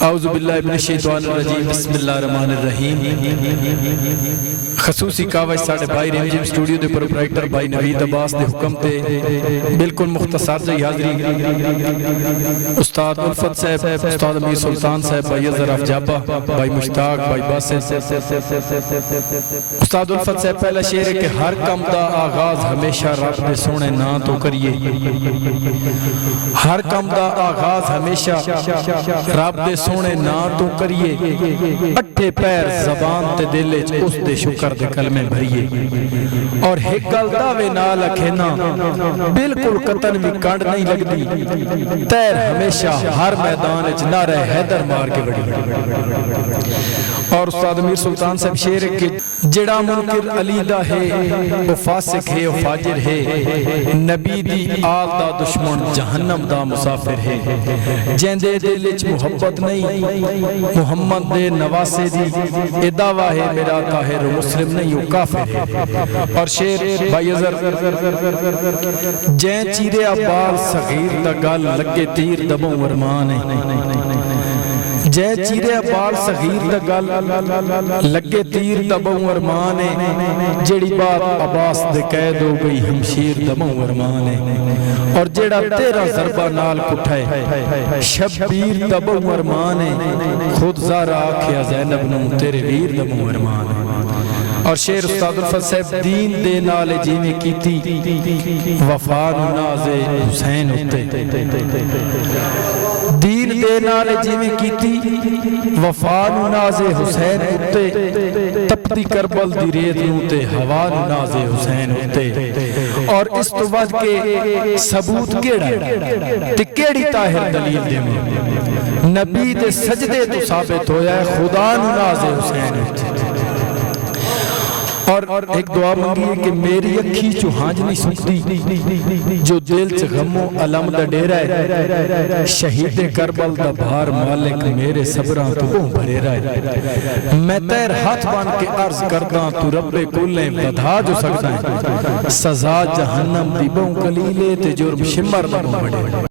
اعوذ باللہ من الشیطان الرجیم بسم اللہ الرحمن الرحیم خصوصی کاوش ساڑھے بھائی ریم سٹوڈیو دے پروپرائٹر بھائی نوید عباس دے حکم تے بالکل مختصر سے حاضری استاد الفت صاحب، استاد امیر سلطان صاحب، بھائی ظرف جابہ، بھائی مشتاق، بھائی باسل۔ استاد الفت صاحب پہلا شعر ہے کہ ہر کم دا آغاز ہمیشہ رب دے سونے نا تو کریے، ہر کم دا آغاز ہمیشہ رب دے سونے نا تو کریے، اٹھے پیر زبان تے دلے اس دے شکر دے کلمے بھریے، اور ایک گل دعوے نال اکھینا بالکل قطن بھی کانڈ نہیں لگدی، تیر ہمیشہ ہر میدان اچ نعرہ حیدر مار کے بڑی۔ اور استاد امیر سلطان صاحب شعر ہے کہ جڑا منکر علی دا ہے وہ فاسق ہے وہ فاجر ہے، نبی دی آل دا دشمن جہنم دا مسافر ہے، جیندے دل وچ محبت نہیں محمد دے نواسے دی، اے دعویٰ ہے میرا طاہر مسلم نہیں وہ کافر ہے۔ اور شعر بھائی ازر جین چیرے ابال صغیر دا گل لگے تیر دبوں ورمان ہے، جے چیرے بال صغیر دا گل لگے تیر دبوں ورمان ہے، جیڑی بات عباس دے قید ہو گئی ہمشیر دبوں ورمان ہے، اور جیڑا تیرا ضربہ نال کٹھائے شبیر دبوں ورمان ہے، خود زارا آکھیا زینب نو تیرے ویر دبوں ورمان ہے۔ اور شعر استاد الفت صاحب دین دے نال جیویں کیتی وفا ناز حسین اتے، دین دے نال جیویں کیتی وفا ناز حسین اتے، تپتی کربل دی ریت نوتے ہوا ناز حسین اتے۔ اور اس تو بعد کے ثبوت کیڑا تے کیڑی طاہر دلیل دے نبی دے سجدے تو ثابت ہویا ہے خدا ناز حسین اتے۔ اور ایک دعا منگی ہے کہ میری اکھی چو ہانج نہیں سکتی، جو دل چ غم و علم دا ڈیرہ ہے، شہید کربل دا بھار مالک میرے صبراں تو بھرے رہے، میں تیر ہاتھ بان کے عرض کرداں تو رب کلیں بدھا جو سکتا ہے، سزا جہنم دی بوں کلیلے تے جرم شمر دا بوں بڑے۔